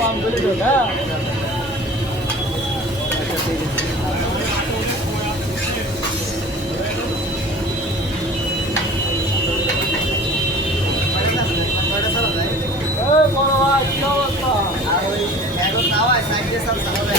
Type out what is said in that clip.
কম বলে না বড় ভাই কি অবস্থা আর ওই এখন নাও সাইডে সব সামনে